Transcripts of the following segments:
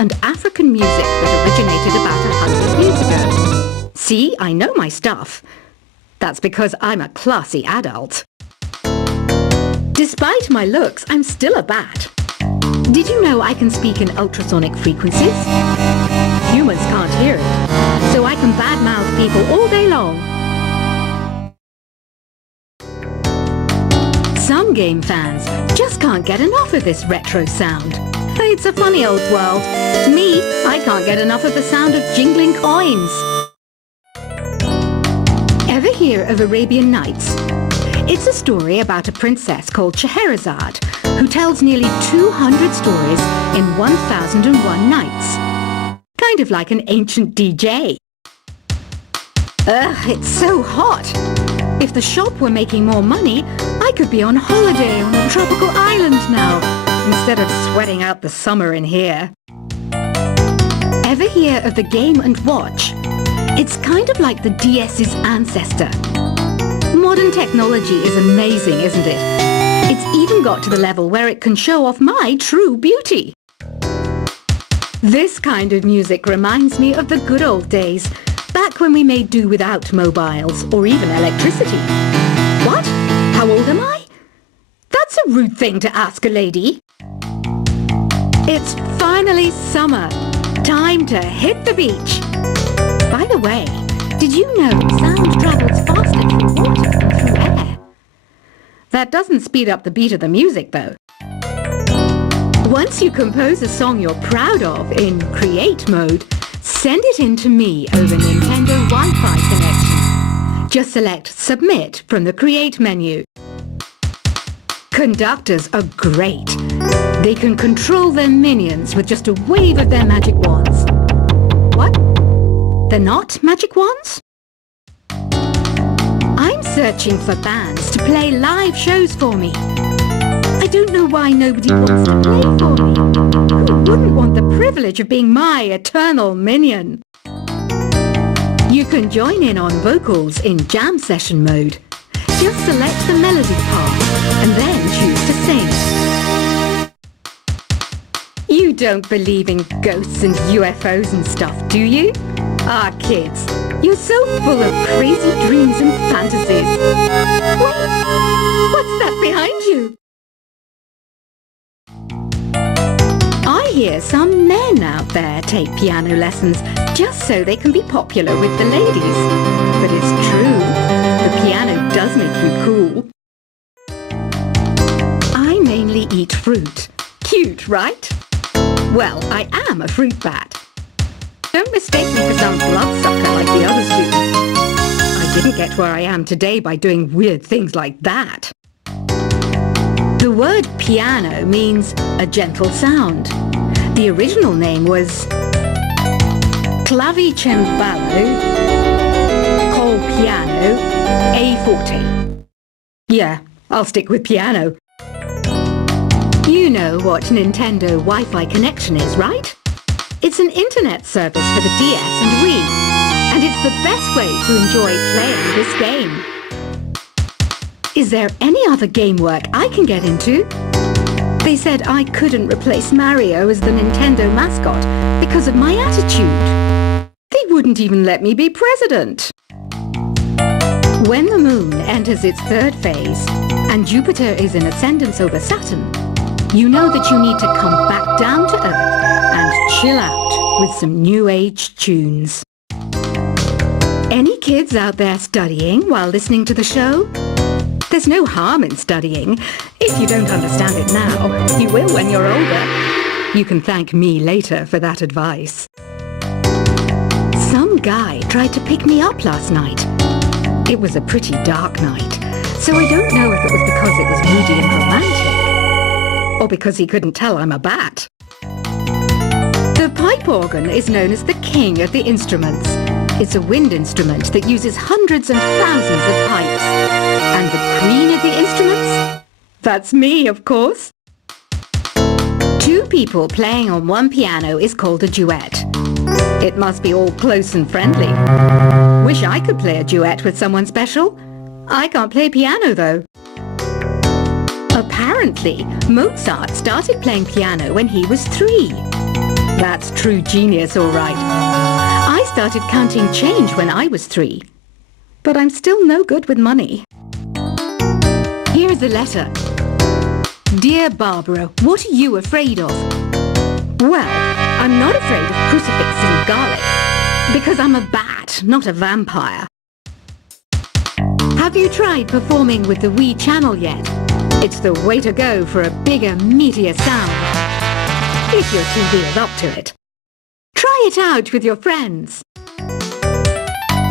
and African music that originated about 100 years ago. See, I know my stuff. That's because I'm a classy adult. Despite my looks, I'm still a bat. Did you know I can speak in ultrasonic frequencies? Humans can't hear it, so I can badmouth people all day long. Some game fans just can't get enough of this retro sound. It's a funny old world. Me, I can't get enough of the sound of jingling coins. Ever hear of Arabian Nights? It's a story about a princess called Scheherazade who tells nearly 200 stories in 1001 nights. Kind of like an ancient DJ. Ugh, it's so hot. If the shop were making more money, I could be on holiday on a tropical island now, instead of sweating out the summer in here. Ever hear of the Game & Watch? It's kind of like the DS's ancestor. Modern technology is amazing, isn't it? It's even got to the level where it can show off my true beauty. This kind of music reminds me of the good old days, back when we made do without mobiles or even electricity. What? How old am I? That's a rude thing to ask a lady. It's finally summer. Time to hit the beach. By the way, did you know sound travels faster through water than through air? That doesn't speed up the beat of the music, though. Once you compose a song you're proud of in create mode, send it in to me over Nintendo Wi-Fi connection. Just select Submit from the Create menu. Conductors are great. They can control their minions with just a wave of their magic wands. What? They're not magic wands? I'm searching for bands to play live shows for me. I don't know why nobody wants to play for me. Who wouldn't want the privilege of being my eternal minion? You can join in on vocals in jam session mode. Just select the melody part and then choose to sing. You don't believe in ghosts and UFOs and stuff, do you? Ah, kids, you're so full of crazy dreams and fantasies. Wait, what's that behind you? I hear some men out there take piano lessons just so they can be popular with the ladies. But it's true, the piano does make you cool. I mainly eat fruit. Cute, right? Well, I am a fruit bat. Don't mistake me for some bloodsucker like the others do. I didn't get where I am today by doing weird things like that. The word piano means a gentle sound. The original name was clavicembalo col piano a forte. Yeah, I'll stick with piano. You know what Nintendo Wi-Fi connection is, right? It's an internet service for the DS and Wii, and it's the best way to enjoy playing this game. Is there any other game work I can get into? They said I couldn't replace Mario as the Nintendo mascot because of my attitude. They wouldn't even let me be president. When the moon enters its third phase and Jupiter is in ascendance over Saturn, you know that you need to come back down to Earth and chill out with some new age tunes. Any kids out there studying while listening to the show? There's no harm in studying. If you don't understand it now, you will when you're older. You can thank me later for that advice. Some guy tried to pick me up last night. It was a pretty dark night, so I don't know if it was because it was moody and romantic, or because he couldn't tell I'm a bat. The pipe organ is known as the king of the instruments. It's a wind instrument that uses hundreds and thousands of pipes. And the queen of the instruments? That's me, of course. Two people playing on one piano is called a duet. It must be all close and friendly. Wish I could play a duet with someone special. I can't play piano, though. Apparently, Mozart started playing piano when he was 3. That's true genius, all right. I started counting change when I was 3. But I'm still no good with money. Here is a letter. Dear Barbara, what are you afraid of? Well, I'm not afraid of crucifixes and garlic, because I'm a bat, not a vampire. Have you tried performing with the Wii channel yet? It's the way to go for a bigger, meatier sound. If your TV is up to it. Try it out with your friends.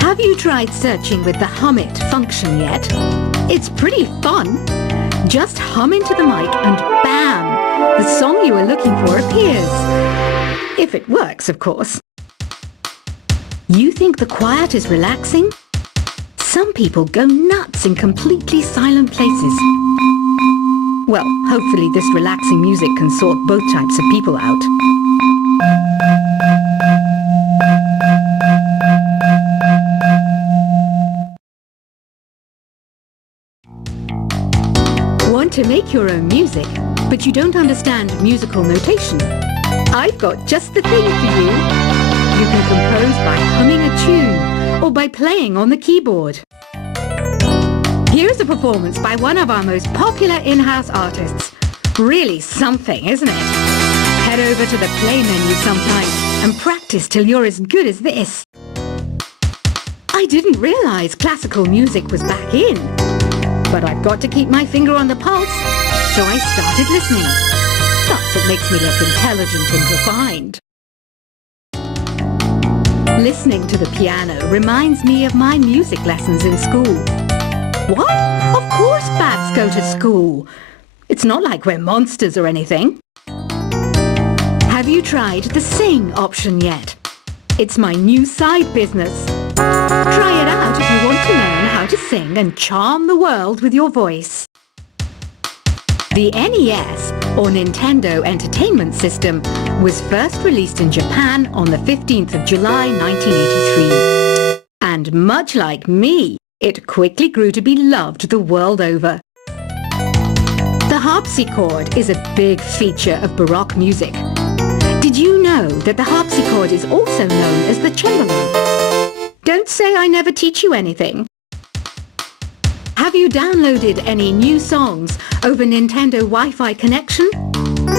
Have you tried searching with the Hum It function yet? It's pretty fun. Just hum into the mic and bam! The song you were looking for appears. If it works, of course. You think the quiet is relaxing? Some people go nuts in completely silent places. Well, hopefully this relaxing music can sort both types of people out. Want to make your own music, but you don't understand musical notation? I've got just the thing for you. You can compose by humming a tune or by playing on the keyboard. Here's a performance by one of our most popular in-house artists. Really something, isn't it? Head over to the play menu sometime and practice till you're as good as this. I didn't realize classical music was back in. But I've got to keep my finger on the pulse, so I started listening. Plus, it makes me look intelligent and refined. Listening to the piano reminds me of my music lessons in school. What? Of course bats go to school. It's not like we're monsters or anything. Have you tried the sing option yet? It's my new side business. Try it out if you want to learn how to sing and charm the world with your voice. The NES, or Nintendo Entertainment System, was first released in Japan on the 15th of July 1983. And much like me, it quickly grew to be loved the world over. The harpsichord is a big feature of Baroque music. Did you know that the harpsichord is also known as the cembalo? Don't say I never teach you anything. Have you downloaded any new songs over Nintendo Wi-Fi connection?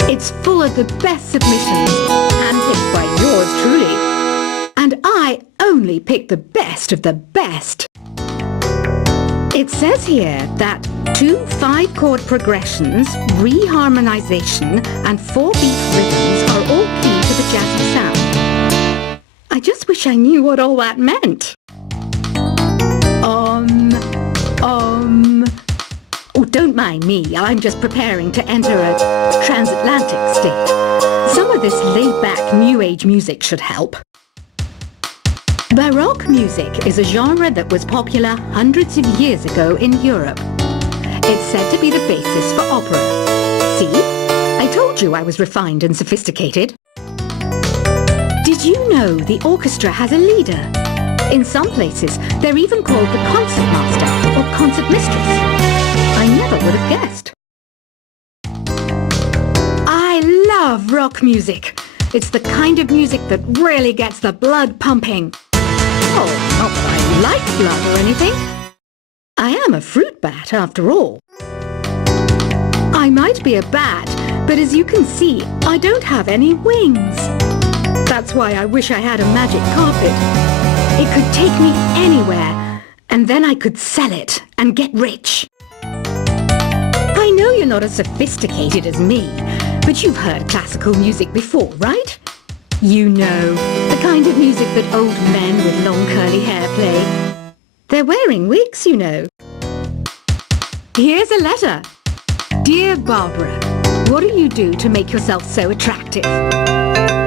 It's full of the best submissions, handpicked by yours truly. And I only pick the best of the best. It says here that 2 5-chord progressions, reharmonization, and 4-beat rhythms are all key to the jazzy sound. I just wish I knew what all that meant. Oh, don't mind me. I'm just preparing to enter a transatlantic state. Some of this laid-back New Age music should help. Baroque music is a genre that was popular hundreds of years ago in Europe. It's said to be the basis for opera. See? I told you I was refined and sophisticated. Did you know the orchestra has a leader? In some places, they're even called the concertmaster or concertmistress. I never would have guessed. I love rock music. It's the kind of music that really gets the blood pumping. Oh, not that I like blood or anything. I am a fruit bat, after all. I might be a bat, but as you can see, I don't have any wings. That's why I wish I had a magic carpet. It could take me anywhere, and then I could sell it and get rich. I know you're not as sophisticated as me, but you've heard classical music before, right? You know, the kind of music that old men with long curly hair play. They're wearing wigs, you know. Here's a letter. Dear Barbara, what do you do to make yourself so attractive?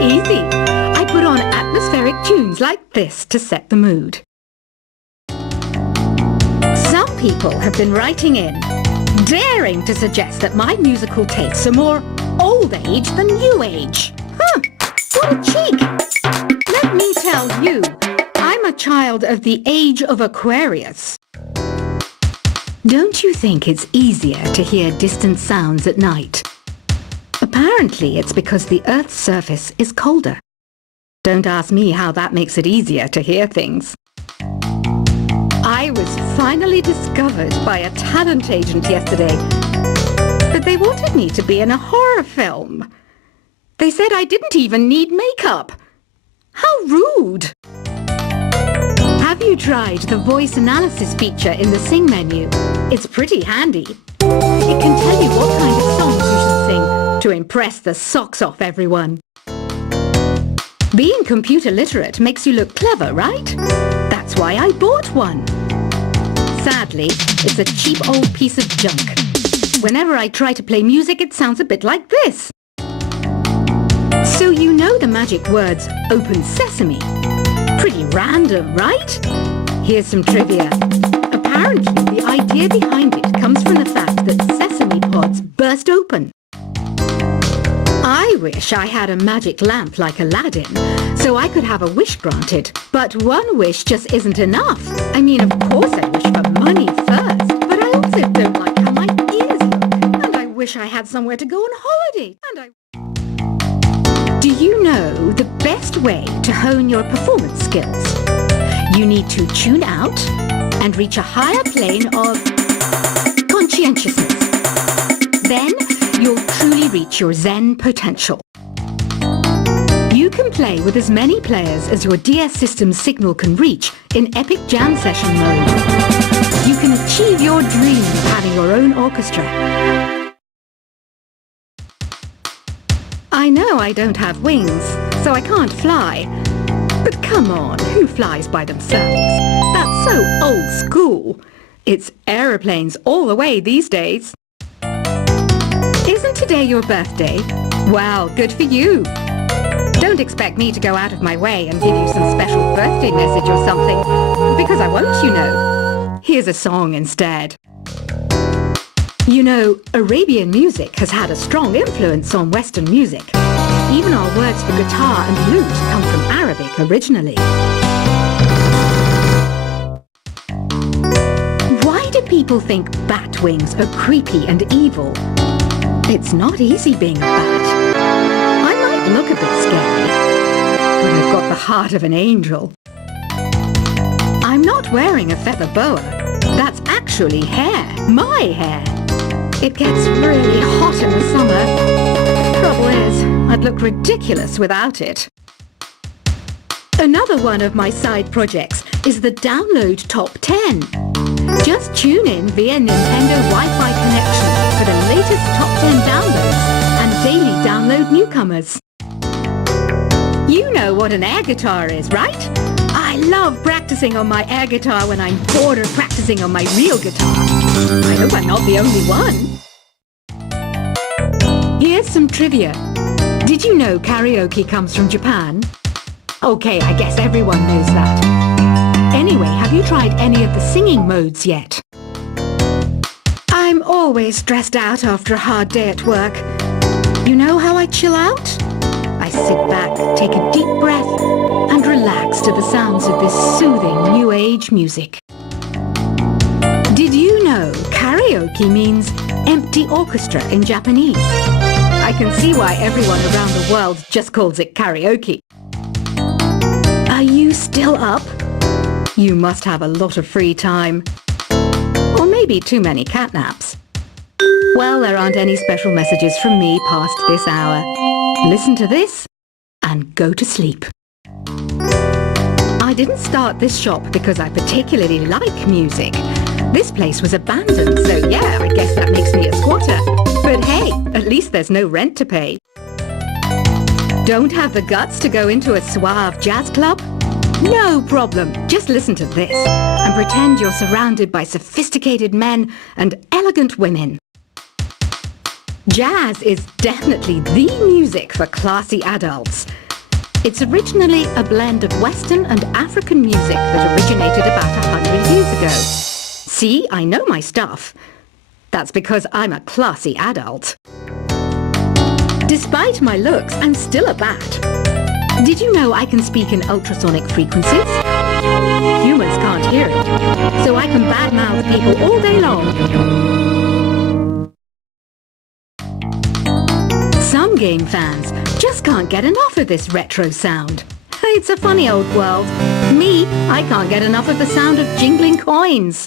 Easy. I put on atmospheric tunes like this to set the mood. Some people have been writing in, daring to suggest that my musical tastes are more old age than new age. Huh, what a cheek! Let me tell you, I'm a child of the age of Aquarius. Don't you think it's easier to hear distant sounds at night? Apparently, it's because the Earth's surface is colder. Don't ask me how that makes it easier to hear things. I was finally discovered by a talent agent yesterday, but they wanted me to be in a horror film. They said I didn't even need makeup. How rude! Have you tried the voice analysis feature in the Sing menu? It's pretty handy. It can tell you what kind of songs you should sing to impress the socks off everyone. Being computer literate makes you look clever, right? That's why I bought one. Sadly, it's a cheap old piece of junk. Whenever I try to play music, it sounds a bit like this. So you know the magic words, open sesame. Pretty random, right? Here's some trivia. Apparently, the idea behind it comes from the fact that sesame pods burst open. I wish I had a magic lamp like Aladdin, so I could have a wish granted. But one wish just isn't enough. I mean, of course I wish for money first, but I also don't like how my ears look. And I wish I had somewhere to go on holiday. Do you know the best way to hone your performance skills? You need to tune out and reach a higher plane of conscientiousness. Then you'll truly reach your Zen potential. You can play with as many players as your DS system's signal can reach in epic jam session mode. You can achieve your dream of having your own orchestra. I know I don't have wings, so I can't fly. But come on, who flies by themselves? That's so old school. It's aeroplanes all the way these days. Isn't today your birthday? Well, good for you. Don't expect me to go out of my way and give you some special birthday message or something, because I won't, you know. Here's a song instead. You know, Arabian music has had a strong influence on Western music. Even our words for guitar and flute come from Arabic originally. Why do people think bat wings are creepy and evil? It's not easy being a bat. I might look a bit scary, but I've got the heart of an angel. I'm not wearing a feather boa. That's actually hair, my hair. It gets really hot in the summer. Trouble is, I'd look ridiculous without it. Another one of my side projects is the Download Top 10. Just tune in via Nintendo Wi-Fi connection for the latest Top 10 downloads and daily download newcomers. You know what an air guitar is, right? I love practicing on my air guitar when I'm bored of practicing on my real guitar. I hope I'm not the only one. Here's some trivia. Did you know karaoke comes from Japan? Okay, I guess everyone knows that. Anyway, have you tried any of the singing modes yet? I'm always stressed out after a hard day at work. You know how I chill out? I sit back, take a deep breath, and relax to the sounds of this soothing new age music. Did you know karaoke means empty orchestra in Japanese? I can see why everyone around the world just calls it karaoke. Are you still up? You must have a lot of free time. Or maybe too many catnaps. Well, there aren't any special messages from me past this hour. Listen to this and go to sleep. I didn't start this shop because I particularly like music. This place was abandoned, so yeah, I guess that makes me a squatter. But hey, at least there's no rent to pay. Don't have the guts to go into a suave jazz club? No problem. Just listen to this and pretend you're surrounded by sophisticated men and elegant women. Jazz is definitely the music for classy adults. It's originally a blend of Western and African music that originated about 100 years ago. See, I know my stuff. That's because I'm a classy adult. Despite my looks, I'm still a bat. Did you know I can speak in ultrasonic frequencies? Humans can't hear it, so I can badmouth people all day long. game fans just can't get enough of this retro sound. It's a funny old world. Me, I can't get enough of the sound of jingling coins.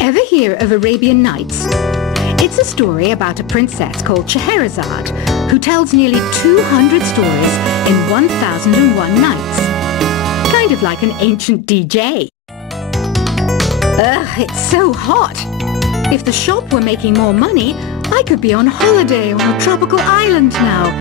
Ever hear of Arabian Nights? It's a story about a princess called Scheherazade who tells nearly 200 stories in 1001 nights. Kind of like an ancient DJ. Ugh, it's so hot. If the shop were making more money, I could be on holiday on a tropical island now,